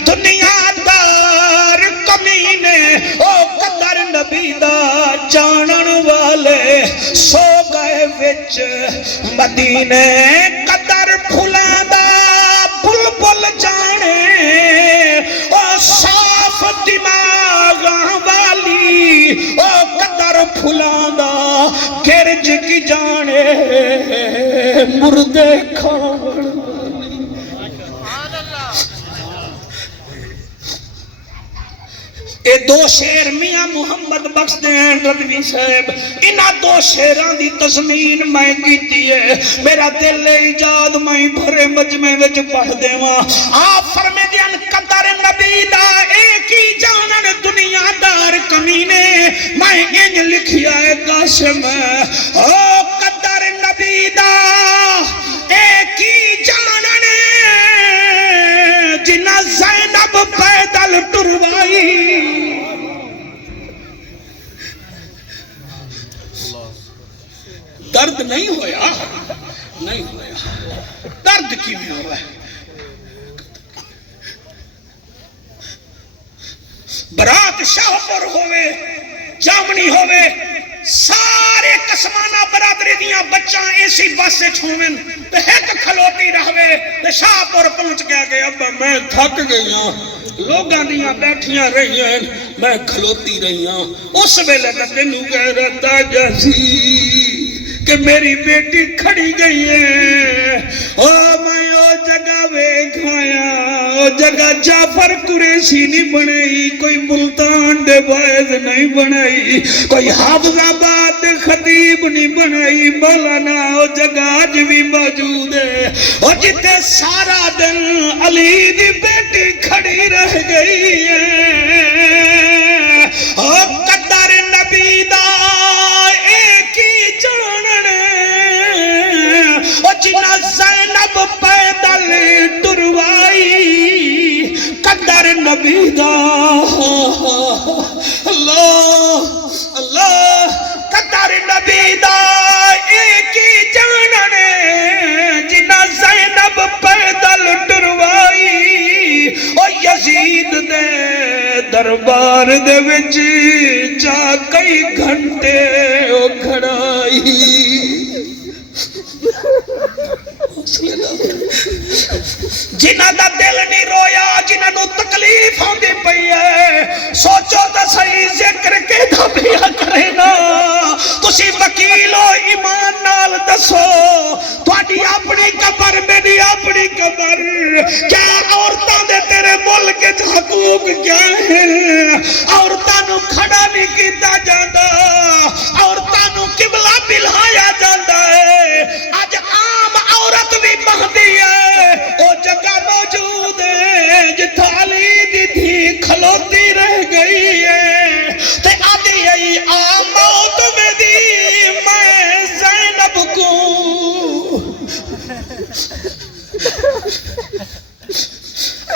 دنیا دار کمینے او قدر نبی دا جانن والے سو گئے وچ مدینے قدر پھلاں دا بل بل جانے او صاف دماغاں والی او قدر پھلاں دا گرج کی جانے مردے کھاون اے 2 شیر میاں محمد بخش دین رضوی صاحب انہاں 2 شیران دی تضمین میں کیتی ہے میرا دل ایجاد میں بھرے مجمع وچ پڑھ دیواں آپ فرمے دیاں قدر نبی دا ایک ہی جانن دنیا دار کمینے میں انج لکھیا ہے قاسم او قدر نبی دا ایک ہی جانن جنہ زینب پیدل ٹروائی درد نہیں ہویا درد کی میں ہوا ہے برات شاہپور ہوئے جامنی ہوئے سارے قسمانہ برادری دیاں بچاں ایسی بس سے چھومن تو ایک کھلوتی رہوے تو شاہپور پہنچ گیا کہ اب میں تھک گئی ہوں لوگاں دیاں بیٹھیاں رہی ہیں میں کھلوتی رہی ہوں اس ویلے تک تینوں کہہ رہتا جیسی کہ میری بیٹی کھڑی گئی ہے میں او جگہ ویکھایا او جگہ جعفر قریشی نہیں بنائی کوئی ملتان دے باعث نہیں بنائی کوئی حافظ آباد دے خطیب نہیں بنائی مولانا او جگہ آج بھی موجود ہے او جتے سارا دن علی دی بیٹی کھڑی رہ گئی ہے او قدر نبی دا ایک ہی جاننے او جنہ زینب پیدل ٹروائی قدر نبی دا اللہ قدر نبی دا ایک ہی جاننے جنہ زینب پیدل ٹروائی او یزید دے دربار دے وچ جا کئی گھنٹے او کھڑائی جنہ دا دل نہیں رویا جنہ نو تکلیف ہوندی پئی ہے سوچو تا صحیح ذکر کے دا پیا کرے نا تسی وکیل ہو ایمان نال دسو تہاڈی اپنی قبر میری اپنی قبر کیا عورتاں دے تیرے ملک وچ حقوق کیا ہے عورتاں نو کھڑا نہیں کیتا جاندا عورتاں نو قبلہ بلہایا جاندا ہے اج عام عورت بھی مہدی ہے او جگہ موجود ہے جتھا علی دی تھی کھلوتی رہ گئی ہے تے آدھی ای آ موت میں دی میں زینب کو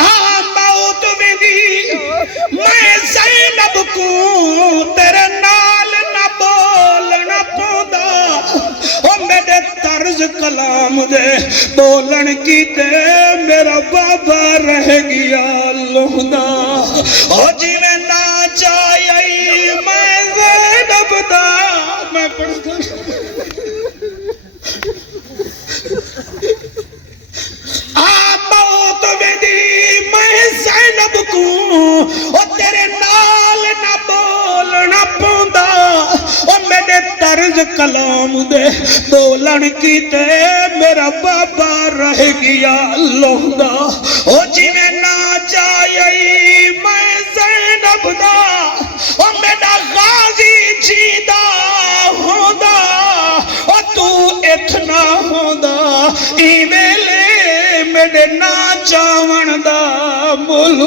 آ موت میں دی میں زینب کو تیرے نال نہ بولنا پوندا او میرے طرز کلام دے بولن کی تے میرا بابا رہ گیا لہدا او جی میں نہ چاہیے میں زینب دا میں پڑھتا موت میں دی میں زینب کو او تیرے نال نہ بولنا پوندا او میرے طرز کلام دے بولن کی تے میرا بابا رہ گیا لہدا او جی میں نہ چاہیے میں زینب دا او میرا غازی جیدہ ہوندا او تو اتنا ہوندا ای ویلے میرے نا چاون دا مل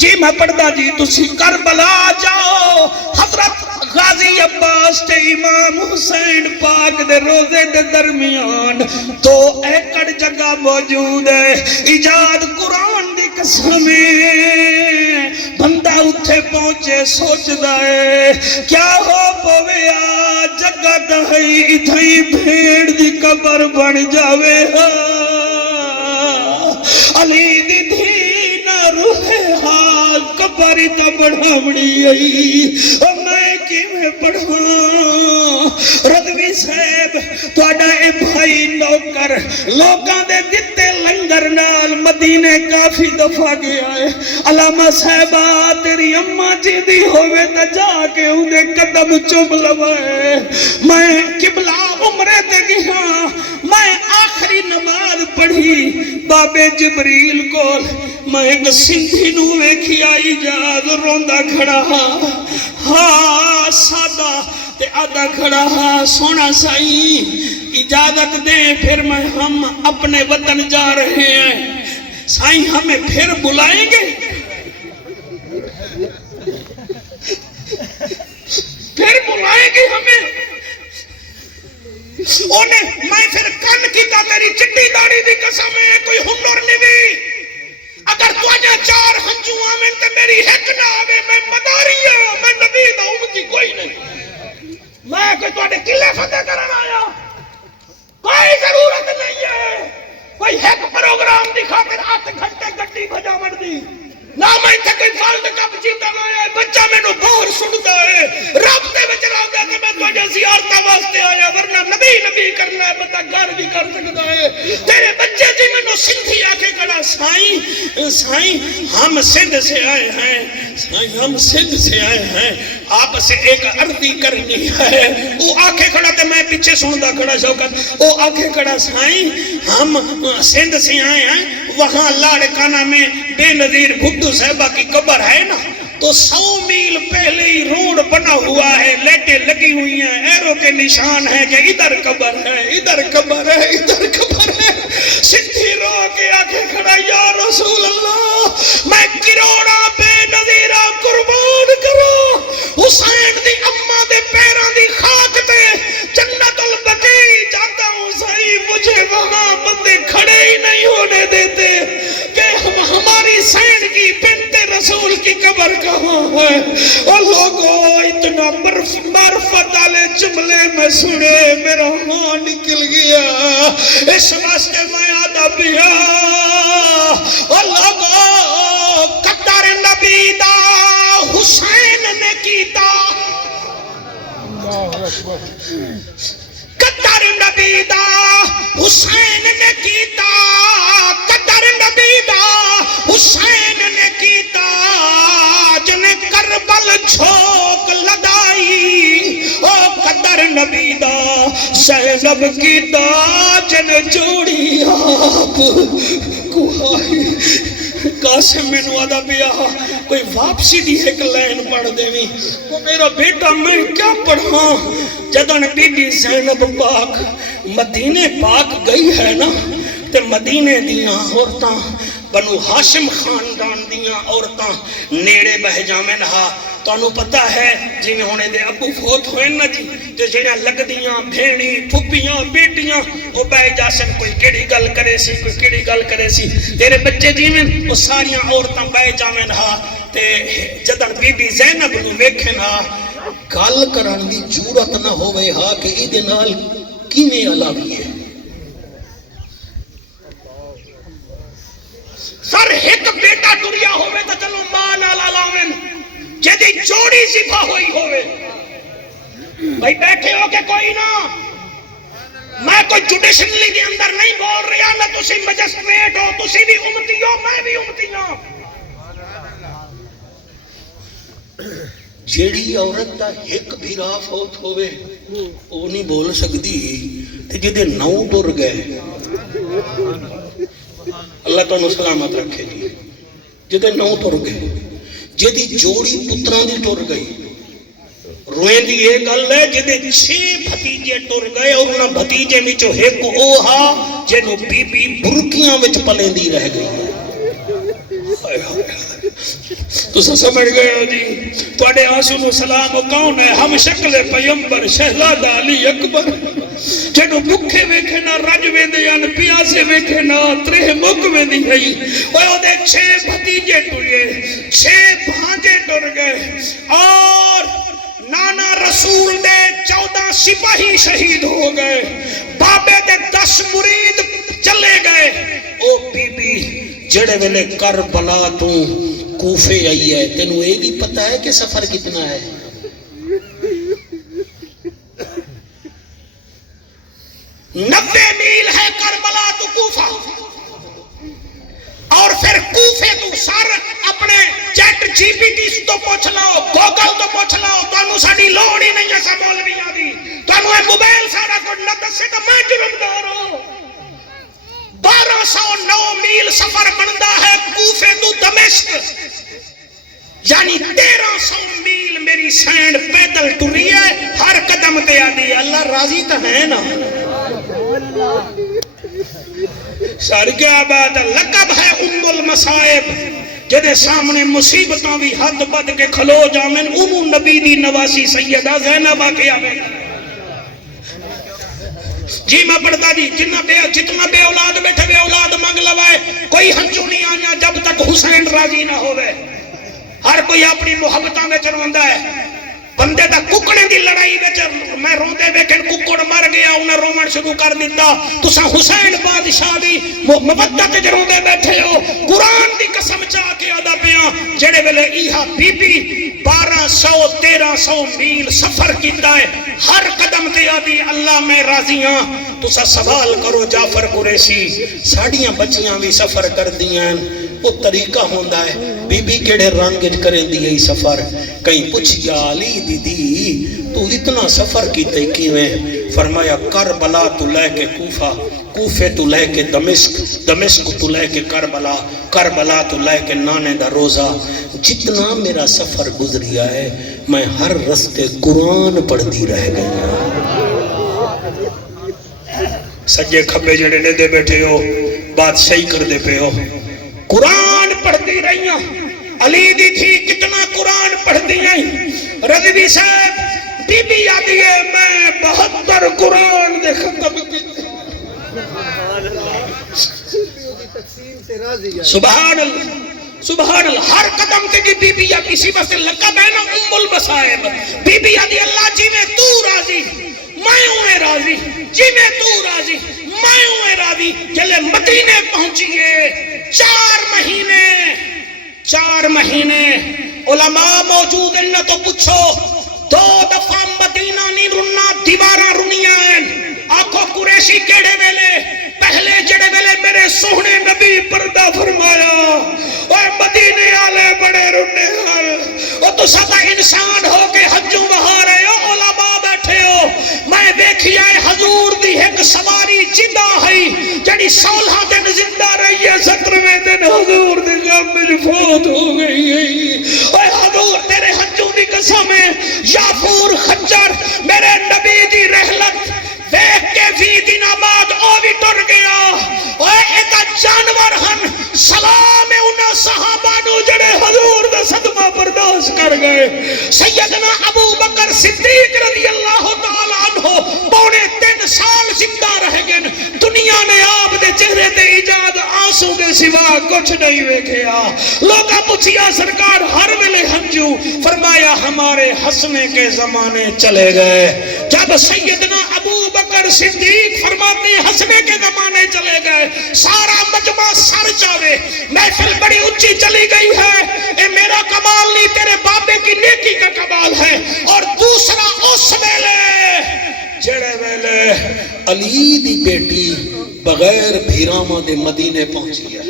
جی میں پڑھدا جی تسی کربلا جاؤ حضرت غازی عباس تے امام حسین پاک دے روزے دے درمیان 2 ایکڑ جگہ موجود ہے ایجاد قرآن دی قسم ہے بندہ اتھے پہنچے سوچدا ہے کیا ہو پویا جگہ دہی اتھائی بھیڑ دی قبر بن جاوے علی دی دھی نہ روحے حال قبری تا بڑھاوڑی آئی میں کی میں پڑھاں رضوی صاحب توڑا اے بھائی نوکر لوکاں دے دتے لنگر نال مدینے کافی دفعہ گیا ہے علامہ صاحبہ تیری اممہ جی دی ہوئے تا جا کے انہیں قدم چوب لوائے میں قبلہ عمرے تے گیا میں آخری نماز پڑھی بابے جبریل کو میں ایک سندھی نوے کی آئی جاد روندہ کھڑا ہاں سادہ تے آدھا کھڑا ہاں سونا سائی اجازت دیں پھر میں ہم اپنے وطن جا رہے ہیں سائی ہمیں پھر بلائیں گے پھر بلائیں گے ہمیں میں پھر کن کیتا تیری چٹی داڑی دی قسم ہے کوئی ہنر نہیں اگر تو آجا 4 ہنجو آمین تے میری حق نہ آوے میں مداری ہوں میں نبی دا امتی کوئی نہیں میں کوئی تو آنے قلعہ فتح کرنا آیا کوئی ضرورت نہیں ہے کوئی حق پروگرام دی خاطر 8 گھنٹے گھنٹی بھجا مر دی نہ میں تھے کوئی فالد کب جیتا نہ آیا بچہ میں نو بہر سنتا ہے رابطے میں چلا گیا کہ میں تو آجا زیارتہ واسطے آیا ورنہ نبی کرنا ہے بتا گھر بھی کر سکتا ہے تیرے بچے جی میں نو سندھی آکے کڑا سائیں ہم سندھ سے آئے ہیں سائیں ہم سندھ سے آئے ہیں آپ سے ایک عرضی کرنی ہے وہ آکے کھڑا تے میں پیچھے سندا کھڑا شوکت وہ آکے کھڑا سائیں ہم سندھ سے آئے ہیں وہاں لاڑکانہ میں بے نظیر بھٹو صاحبہ کی قبر ہے نا تو 100 میل پہلے ہی روڈ بنا ہوا ہے لیٹیں لگی ہوئی ہیں ایرو کے نشان ہے کہ ادھر قبر ہے ادھر قبر ہے ادھر قبر ہے سندھی رو کے آگے کھڑا یا رسول اللہ میں کروڑا بے نظیرہ قربان کرو حسین دی اممہ دے پیران دی خاک تے جنت البقی جاتا ہوں صحیح مجھے وہاں بندے کھڑے ہی نہیں ہونے دیتے کہ ہماری سین کی بنت رسول کی قبر کہاں ہے اور لوگوں اتنا معرفت والے جملے میں سنے میرا ہاں نکل گیا اس واسطے میں آدھا پیا اور لوگوں قطر نبی دا حسین نے کیتا قطر نبی دا حسین نے کیتا قطر نبی دا حسین نے کیتا جن کربل جھوک لدائی او قطر نبی دا زینب کیتا جن جوڑی آپ کوئی قاسم میں نوادہ بیا کوئی واپسی دی ایک لین پڑھ دے میں وہ میرا بیٹا میں کیا پڑھاں جدن بی بی زینب پاک مدینے پاک گئی ہے نا تے مدینے دیاں عورتاں بنو ہاشم خاندان دیاں عورتاں نیڑے بہ جامن ہا تو انہوں پتہ ہے جی میں ہونے دے ابو فوت ہوئے نا جی تو جنہاں لگ دیاں بھیڑی پھپیاں بیٹیاں وہ بہ جاسن کوئی کیڑی گل کرے سی کوئی کیڑی گل کرے سی تیرے بچے جی میں وہ ساریاں عورتاں بہ جامن ہا تے جدن بی بی زینب نو ویکھن ہا گل کرن دی جرات نہ ہوئے ہا کہ ایدے نال کیویں علاوی ہے سر ایک بیٹا ٹریا ہوئے تو چلو ماں نالا لاوین جدی جوڑی زبا ہوئی ہوئے بھائی بیٹھے ہو کہ کوئی نہ میں کوئی جوڈیشنلی کے اندر نہیں بول رہا نہ تسی مجسٹریٹ ہو تسی بھی امتی ہو میں بھی امتی ہوں جیڑی عورت دا ایک بھی راف ہوت ہوئے وہ نہیں بول سکتی تے جدے 9 ٹر گئے اللہ تو سلامت رکھے جی جدے 9 ٹر گئے جدی جوڑی پتران دی ٹر گئی روئیں دی یہ گل ہے جدے 6 بھتیجے ٹر گئے اور انہاں بھتیجے میں جو ایک اوہا جنو بی بی برکیاں وچ پلیں دی رہ گئی تو سمجھ گئے ہو جی تواڈے آنسو نو سلام کون ہے؟ ہم شکل پیمبر شہزادہ علی اکبر جنوں بکھے ویکھے نہ رج ویندے ان پیاسے ویکھے نہ ترہ مک ویندی رہی اوے او دے 6 بھتیجے ٹرے 6 بھانجے ٹر گئے اور نانا رسول دے 14 سپاہی شہید ہو گئے بابے دے 10 مرید چلے گئے او بی بی جڑے ویلے کربلا تو کوفے آئی ہے تینوں یہ بھی پتہ ہے کہ سفر کتنا ہے؟ 90 میل ہے کربلا تو کوفہ اور پھر کوفے تو سر اپنے چیٹ جی پی ٹی تو پوچھ لو گوگل تو پوچھ لو تانوں ساڈی لوڑ ہی نہیں ہے سب مولویاں دی تانوں اے موبائل سارا کچھ نہ دسے تے میں جرمدار ہوں 1209 میل سفر بندا ہے کوفے تو دمشق یعنی 1300 میل میری سینڈ پیدل ٹری ہے ہر قدم تے آدھی اللہ راضی تو ہے نا سر کیا بات ہے لقب ہے ام المصائب جدے سامنے مصیبتوں بھی حد بد کے کھلو جامن ام نبی دی نواسی سیدہ زینب آکے آوے جی میں پڑھتا جی جتنا بے اولاد بیٹھے بے اولاد مانگ لوائے کوئی ہنچو نہیں آنا جب تک حسین راضی نہ ہوئے ہر کوئی اپنی محبتاں میں چروندہ ہے بندے دا ککڑے دی لڑائی وچ میں روندے ویکھن ککڑ مر گیا انہیں رومن شروع کر دیتا تساں حسین بادشاہ دی مودت تے روندے بیٹھے ہو قرآن دی قسم چاہ کے ادا پیاں جڑے ویلے ایہا بی بی 1200-1300 میل سفر کیتا ہے ہر قدم تے آدھی اللہ میں راضی ہاں تساں سوال کرو جعفر قریشی ساڑیاں بچیاں بھی سفر کر دیاں وہ طریقہ ہوندہ ہے بی بی کیڑے رنگ کریں دی سفر کہیں پوچھیا علی دیدی تو اتنا سفر کیتے کیویں فرمایا کربلا تو لے کے کوفہ کوفے تو لے کے دمشق تو لے کے کربلا تو لے کے نانے دا روزہ جتنا میرا سفر گزریا ہے میں ہر رستے قرآن پڑھتی رہ گئی سجے کھبے جڑے نے دے بیٹھے ہو بات صحیح کر دے پہ ہو قرآن پڑھتی رہی ہوں علی دی تھی کتنا قرآن پڑھتی ہیں رضوی صاحب بی بی آدھی ہے میں 72 قرآن دے ختم کیتے سبحان اللہ ہر قدم تے بی بی یا کسی بس لقب ہے نا ام المصائب بی بی آدھی اللہ جی میں تو راضی میں ہوں راضی جی میں تو راضی میں ہوں راضی جلے مدینے پہنچیے 4 مہینے علماء موجود ہیں تو پوچھو 2 دفعہ مدینہ نہیں رننا دیوارہ رنیاں ہیں آنکھوں قریشی کیڑے ویلے پہلے جڑے ویلے میرے سوہنے نبی پردہ فرمایا اور مدینے آلے بڑے رنے ہیں اور تو سدا انسان ہو کے حجوں بہا رہے ہو علماء بیٹھے ہو میں دیکھی آئے حضور دی ایک سواری جدہ ہے جڑی 16 دن زندہ رہی ہے 17ویں دن حضور دی غم میں فوت ہو گئی ہے اور حضور تیرے حجوں دی قسم ہے یافور خجر میرے نبی دی رحلت دیکھ کے 20 دن بعد او بھی ٹر گیا اور ایک جانور ہن سلام انہاں صحابہ نو جڑے حضور دا صدمہ برداشت کر گئے سیدنا ابو بکر صدیق رضی اللہ تعالی عنہ 3.5 سال زندہ رہ گئے دنیا نے آپ دے چہرے تے ایجاد آنسو دے سوا کچھ نہیں ویکھیا لوگا پوچھیا سرکار ہر ویلے ہنجو فرمایا ہمارے ہنسنے کے زمانے چلے گئے جب سیدنا ابو بکر صدیق فرماتے ہنسنے کے زمانے چلے گئے سارا مجمع سر چاوے محفل بڑی اونچی چلی گئی ہے اے میرا کمال نہیں تیرے بابے کی نیکی کا کمال ہے اور دوسرا اس ویلے جڑے ویلے علی دی بیٹی بغیر بھیرامہ دے مدینے پہنچی ہے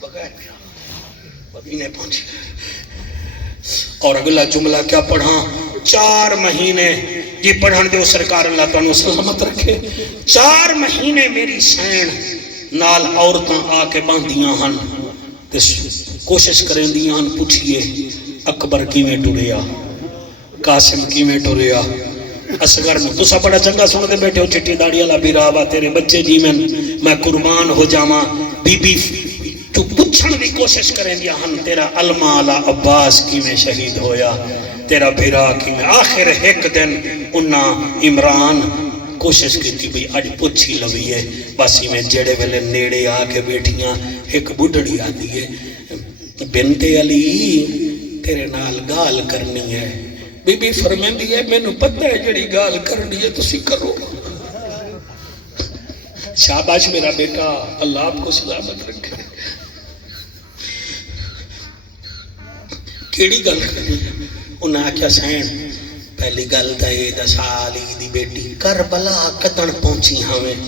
بغیر مدینے پہنچی ہے اور اگلا جملہ کیا پڑھا 4 مہینے جی پڑھن دے سرکار اللہ تعالیٰ سلامت رکھے 4 مہینے میری سین نال عورتاں آ کے باندیاں ہن کوشش کریں دیاں ہن پوچھئے اکبر کی میں ٹوریا قاسم کی میں ٹوریا اصغر میں تو سا بڑا چنگا سن دے بیٹھے ہو چٹی داڑی اللہ بیراوا تیرے بچے جی میں قربان ہو جاواں بی بی تو پوچھن دی کوشش کریں دیا ہن تیرا المالا عباس کی میں شہید ہویا تیرا بھرا کی میں آخر ایک دن انہاں عمران کوشش کی تھی بھئی اج پوچھی لوی ہے باسی میں جڑے ویلے نیڑے آ کے بیٹھیاں ایک بڑھڑی آتی ہے بنت علی تیرے نال گال کرنی ہے بی بی فرمیندی ہے میں نو پتہ ہے جڑی گال کرنی ہے تسی کرو شاباش میرا بیٹا اللہ آپ کو سلامت رکھے کیڑی گل کرنی انہاں کیا سین پہلی گل تا یہ دسالی دی بیٹی کربلا کدن پہنچی ہمیں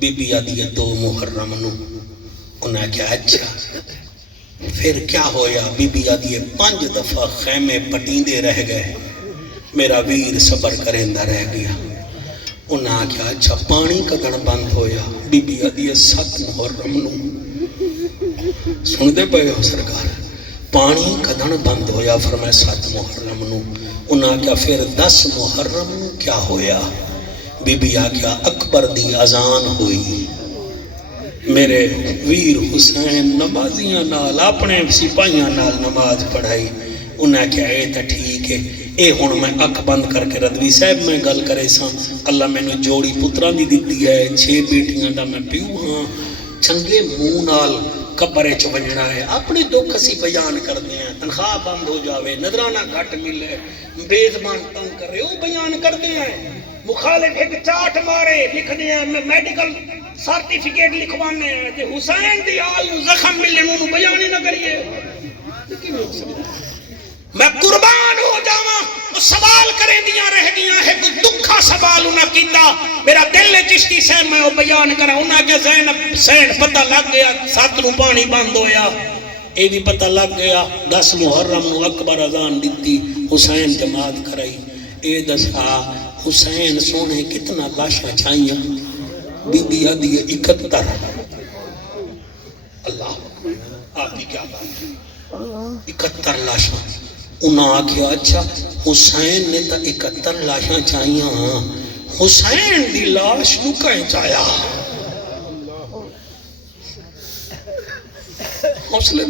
بی بی آدھی ہے 2 محرم نو انہاں کیا اچھا پھر کیا ہویا بی بی آدھی ہے 5 دفعہ خیمے پٹیندے رہ گئے میرا ویر صبر کرندہ رہ گیا انہاں کیا اچھا پانی کدن بند ہویا بی بی آدھی ہے 7 محرم نو سن دے پئے ہو سرکار پانی کدن بند ہویا فرمائے 7 محرم نو انہاں کیا پھر 10 محرم نو کیا ہویا بی بی آکیا اکبر دی اذان ہوئی میرے ویر حسین نمازیاں نال اپنے سپاہیاں نال نماز پڑھائی انہاں کیا اے تا ٹھیک ہے اے ہن میں اک بند کر کے ردوی صاحب میں گل کرے ساں اللہ میں نے جوڑی پتران دی دیتی ہے 6 بیٹیاں دا میں پیو ہاں چنگے منہ نال قبرے چ ونجنا ہے اپنے دکھ اسی بیان کرتے ہیں تنخواہ بند ہو جاوے نظرانہ گھٹ ملے بیزبان تنگ کر رہے وہ بیان کرتے ہیں مخالف ایک چاٹ مارے لکھ دیا میڈیکل سرٹیفکیٹ لکھوانے ہیں تے حسین دی آل زخم ملے انہوں بیان ہی نہ کریے میں قربان ہو جاواں وہ سوال کریں دیاں رہ گیاں ہے کوئی دکھا سوال انہاں کیتا میرا دل چشتی سے میں وہ بیان کرا انہاں کہ زینب سین پتہ لگ گیا 7 نو پانی بند ہویا اے بھی پتہ لگ گیا 10 محرم نو اکبر اذان دیتی حسین جماعت کرائی اے دسا حسین سونے کتنا لاشا چھائیاں بی بی آدھی 71 اللہ آپ دی کیا بات ہے 71 لاشا انہاں آکھیا اچھا حسین نے تا 71 لاشاں چاہیاں حسین دی لاش نو کہیں چاہیا حوصلے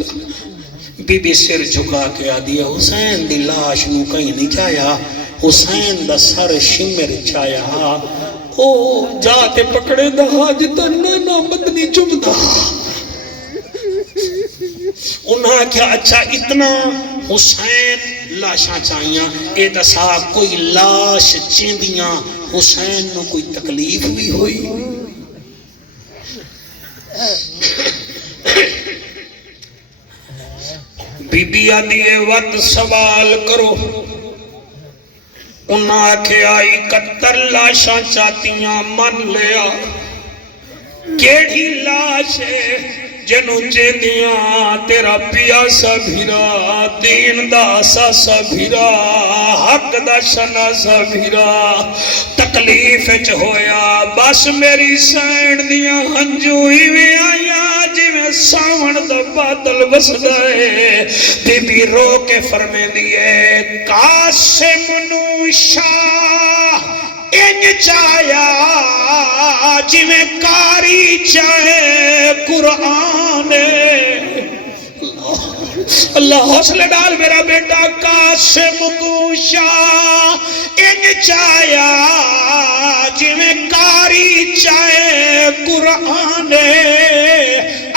بی بی سر جھکا کے آدھی ہے حسین دی لاش نو کہیں نہیں چاہیا حسین دا سر شمر چاہیا او جاتے پکڑے دا حاجتا نانا مدنی جمدہ انہاں کیا اچھا اتنا حسین لاشاں چاہیاں اے دسا کوئی لاش چیندیاں حسین نو کوئی تکلیف بھی ہوئی بی بی آدھیے وقت سوال کرو انہاں کیا 71 لاشاں چاہتیاں من لیا کیڑی لاش ہے جنوں چیندیاں تیرا پیا سا بھیرا دین دا سا بھیرا حق دا شنا سا بھیرا تکلیف چ ہویا بس میری سین دیاں ہنجوئی میں آیا جی میں ساون دا بادل بسدا ہے بی بی رو کے فرمے دیئے قاسم نو شاہ انج چاہیا جی میں کاری چاہے قرآن اللہ حوصلہ ڈال میرا بیٹا قاسم کو شاہ انج چاہیا جی میں کاری چاہے قرآن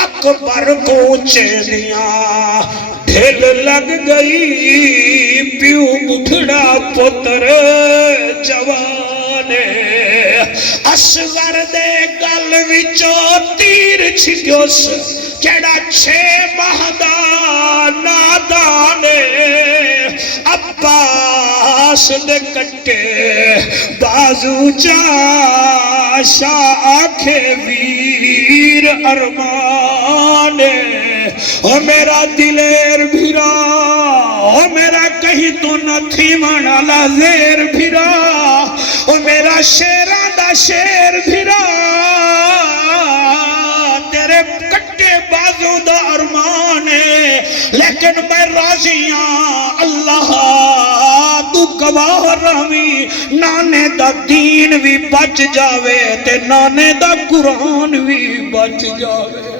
اکبر کو چیدیاں ڈھل لگ گئی پیو بٹھڑا پتر جوان اصغر دے گل وچو تیر چھکیوس جڑا 6 ماہ دا نادان عباس دے کٹے بازو چا شاہ آنکھے ویر ارمان او میرا دلیر بھیرا او میرا کہیں تو نہ تھی منالا زیر بھیرا او میرا شیران دا شیر بھیرا تیرے کٹے بازو دا ارمان ہے لیکن میں راضیاں اللہ تو گواہ رہوی نانے دا دین بھی بچ جاوے تے نانے دا قرآن بھی بچ جاوے